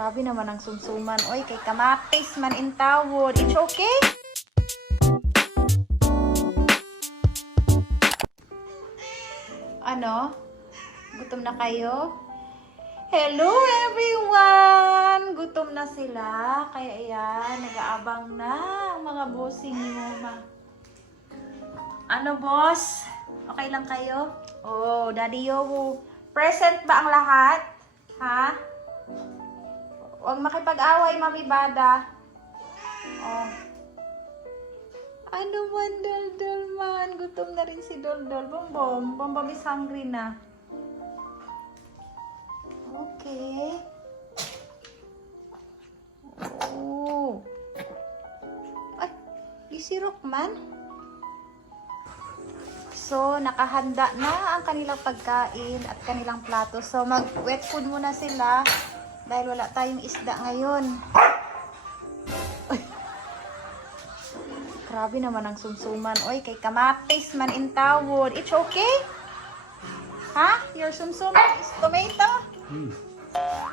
Grabe naman ang sumsuman. Oy, kay kamatis man in tawod. It's okay? Ano? Gutom na kayo? Hello everyone! Gutom na sila. Kaya ayan, nag-aabang na ang mga bossing mo. Ano boss? Okay lang kayo? Oh, Daddy Yowo. Present ba ang lahat? Ha? Huwag makipag-away, Mami Bada. Oh. Ano man, Doldol man. Gutom na rin si Doldol. Bombom. Bombom is hungry na. Okay. Oh. Ay, isirok man. So, nakahanda na ang kanilang pagkain at kanilang plato. So, mag-wet food muna sila dahil wala tayong isda ngayon. Ay. Grabe naman ang sumsuman. Oy, kay kamatis man in tawod. It's okay? Ha? Your sumsuman is tomato?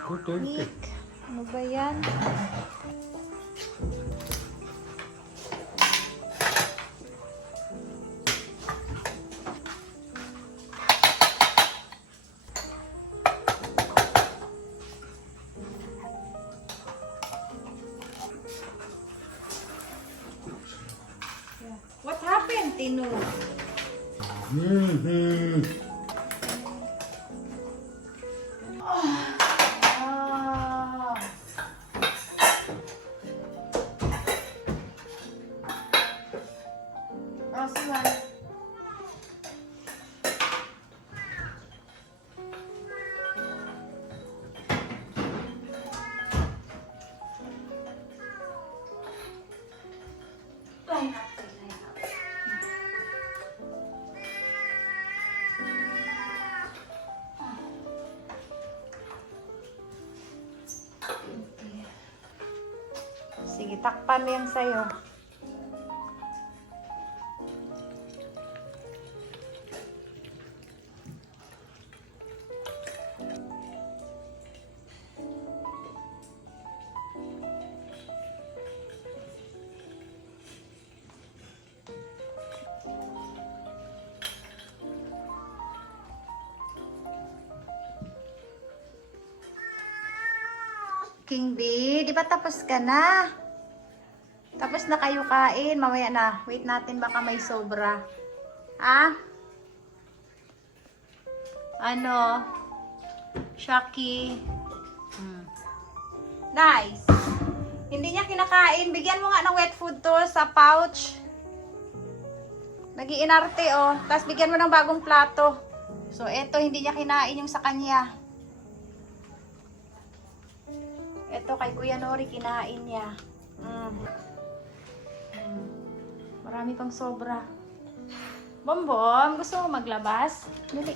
Good. Ano ba yan? What happened, Tino? Sige, takpan mo yung sayo. King B, di ba tapos ka na? Tapos na kayo kain, mamaya na. Wait natin, baka may sobra. Ha? Ano? Shaki. Nice. Hindi niya kinakain. Bigyan mo nga ng wet food to sa pouch. Nag-iinarte, oh. Tapos bigyan mo ng bagong plato. So, eto, hindi niya kinain yung sa kanya. Ito kay Kuya Nori, kinain niya. Marami pang sobra. Bombom, gusto mo maglabas? Dali.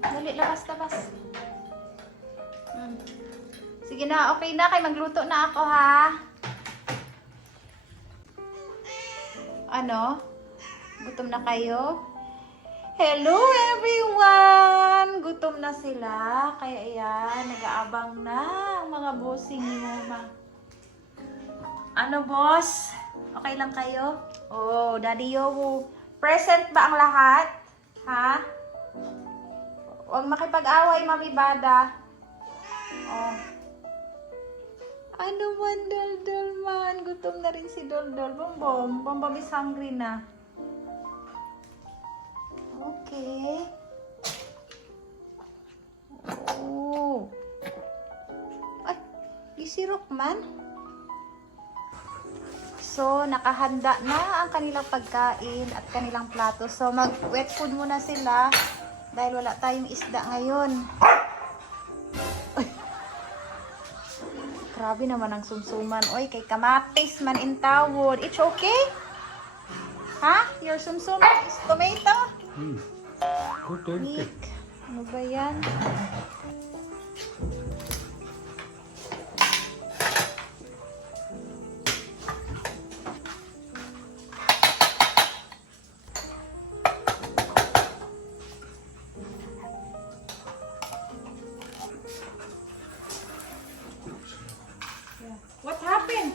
Dali, labas. Sige na, okay na. Kay magluto na ako, ha? Ano? Gutom na kayo? Hello everyone! Gutom na sila. Kaya ayan, nag-aabang na ang mga bossing mo. Ano boss? Okay lang kayo? Oh, Daddy Yowo. Present ba ang lahat? Ha? Huwag makipag-away, Mami Bada. Oh. Ano man, Doldol man. Gutom na rin si Doldol. Bombom. Bombom is hungry na. Okay. Oh. Ay, isirok man. So, nakahanda na ang kanilang pagkain at kanilang plato. So, mag-wet food muna sila dahil wala tayong isda ngayon. Ay. Grabe naman ang sumsuman. Oy, kay kamatis man in tawod. It's okay? Ha? Your sumsuman is tomato? Good. Ano ba yan?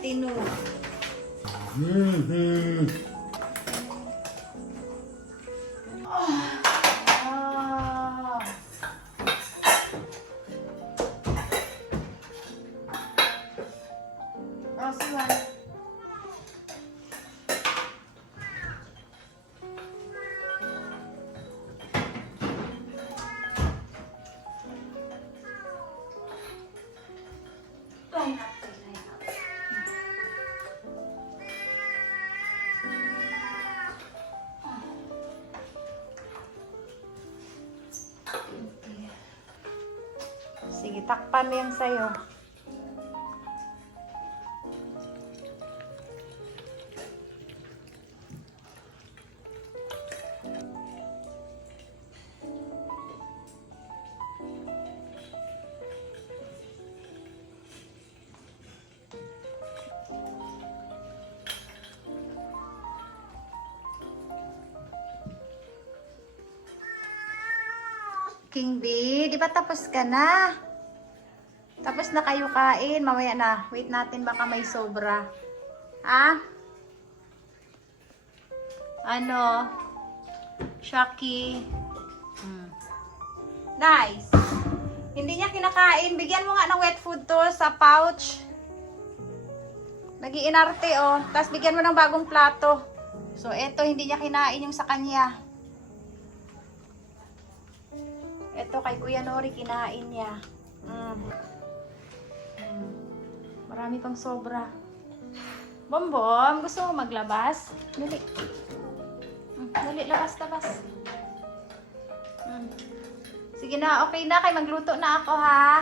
tinog. Ah. Rosiwan. Line up, line up. Sige, takpan mo yan sa'yo. King B, di ba tapos ka na? Tapos na kayo kain, mamaya na. Wait natin, baka may sobra. Ha? Ano? Shaki. Nice. Hindi niya kinakain. Bigyan mo nga ng wet food to sa pouch. Nag-iinarte oh. Tapos bigyan mo ng bagong plato. So, eto, hindi niya kinain yung sa kanya. Ito kay Kuya Nori, kinain niya. Marami pang sobra. Bombom, gusto mo maglabas? Dali. Dali, labas. Sige na, okay na. Kay magluto na ako ha.